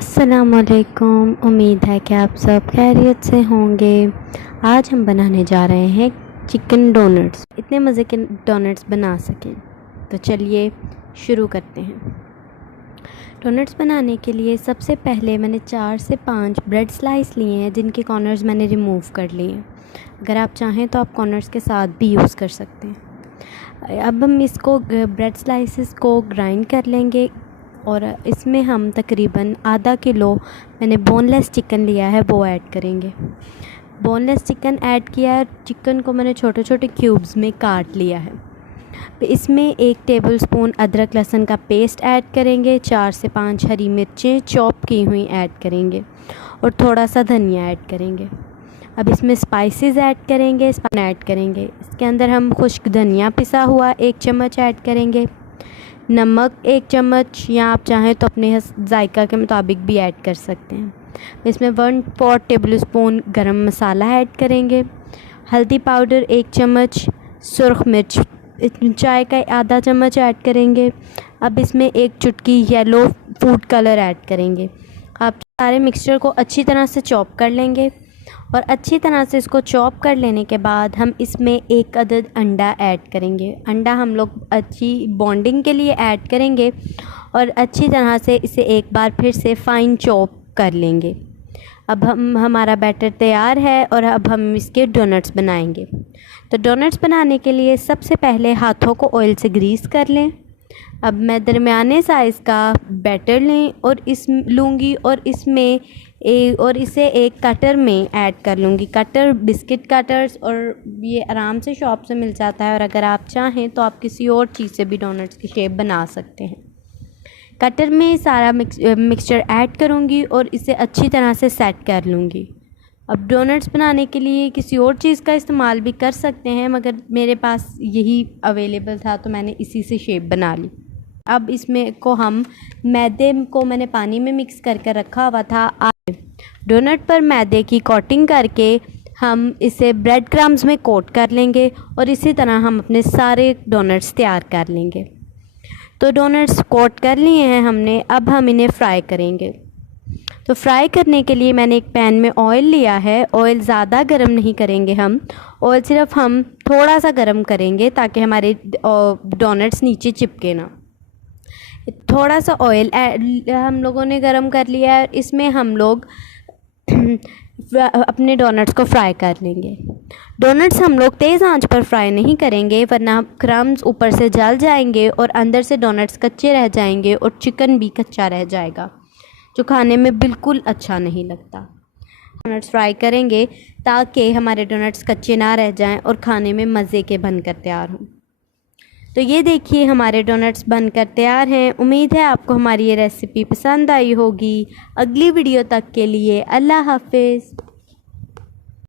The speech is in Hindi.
अस्सलामुअलैकुम। उम्मीद है कि आप सब खैरियत से होंगे। आज हम बनाने जा रहे हैं चिकन डोनट्स। इतने मज़े के डोनट्स बना सकें तो चलिए शुरू करते हैं। डोनट्स बनाने के लिए सबसे पहले मैंने 4 से 5 ब्रेड स्लाइस लिए हैं जिनके कॉर्नर्स मैंने रिमूव कर लिए हैं। अगर आप चाहें तो आप कॉर्नर्स के साथ भी यूज़ कर सकते हैं। अब हम इसको ब्रेड स्लाइसेस को ग्राइंड कर लेंगे और इसमें हम तकरीबन आधा किलो मैंने बोनलेस चिकन लिया है वो ऐड करेंगे। बोनलेस चिकन ऐड किया है। चिकन को मैंने छोटे छोटे क्यूब्स में काट लिया है। इसमें 1 टेबलस्पून अदरक लहसुन का पेस्ट ऐड करेंगे। 4 से 5 हरी मिर्चें चॉप की हुई ऐड करेंगे और थोड़ा सा धनिया ऐड करेंगे। अब इसमें स्पाइसेस ऐड करेंगे। इसके अंदर हम खुश्क धनिया पिसा हुआ 1 चम्मच ऐड करेंगे। नमक 1 चम्मच, या आप चाहें तो अपने जायका के मुताबिक भी ऐड कर सकते हैं। इसमें 1/4 टेबलस्पून गरम मसाला ऐड करेंगे। हल्दी पाउडर 1 चम्मच, सुर्ख मिर्च चाय का आधा चम्मच ऐड करेंगे। अब इसमें 1 चुटकी येलो फूड कलर ऐड करेंगे। आप सारे मिक्सचर को अच्छी तरह से चॉप कर लेंगे और अच्छी तरह से इसको चॉप कर लेने के बाद हम इसमें 1 अदद अंडा ऐड करेंगे। अंडा हम लोग अच्छी बॉन्डिंग के लिए ऐड करेंगे और अच्छी तरह से इसे एक बार फिर से फ़ाइन चॉप कर लेंगे। अब हमारा बैटर तैयार है और अब हम इसके डोनट्स बनाएंगे। तो डोनट्स बनाने के लिए सबसे पहले हाथों को ऑयल से ग्रीस कर लें। अब मैं दरमियाने साइज़ का बैटर लें और इसे एक कटर में ऐड कर लूँगी। कटर बिस्किट कटर्स और ये आराम से शॉप से मिल जाता है, और अगर आप चाहें तो आप किसी और चीज़ से भी डोनट्स की शेप बना सकते हैं। कटर में सारा मिक्सचर ऐड करूँगी और इसे अच्छी तरह से सेट कर लूँगी। अब डोनट्स बनाने के लिए किसी और चीज़ का इस्तेमाल भी कर सकते हैं, मगर मेरे पास यही अवेलेबल था तो मैंने इसी से शेप बना ली। अब इसमें को हम मैदे को मैंने पानी में मिक्स करके रखा हुआ था। डोनट पर मैदे की कोटिंग करके हम इसे ब्रेड क्रम्स में कोट कर लेंगे और इसी तरह हम अपने सारे डोनट्स तैयार कर लेंगे। तो डोनट्स कोट कर लिए हैं हमने। अब हम इन्हें फ्राई करेंगे। तो फ्राई करने के लिए मैंने एक पैन में ऑयल लिया है। ऑयल ज़्यादा गर्म नहीं करेंगे हम, ऑयल सिर्फ हम थोड़ा सा गर्म करेंगे ताकि हमारे डोनट्स नीचे चिपके ना। थोड़ा सा ऑयल हम लोगों ने गर्म कर लिया है। इसमें हम लोग अपने डोनट्स को फ्राई कर लेंगे। डोनट्स हम लोग तेज़ आंच पर फ्राई नहीं करेंगे, वरना क्रम्स ऊपर से जल जाएंगे और अंदर से डोनट्स कच्चे रह जाएंगे और चिकन भी कच्चा रह जाएगा, जो खाने में बिल्कुल अच्छा नहीं लगता। डोनट्स फ्राई करेंगे ताकि हमारे डोनट्स कच्चे ना रह जाएं और खाने में मज़े के बनकर तैयार हों। तो ये देखिए हमारे डोनट्स बनकर तैयार हैं। उम्मीद है आपको हमारी ये रेसिपी पसंद आई होगी। अगली वीडियो तक के लिए अल्लाह हाफ़िज़।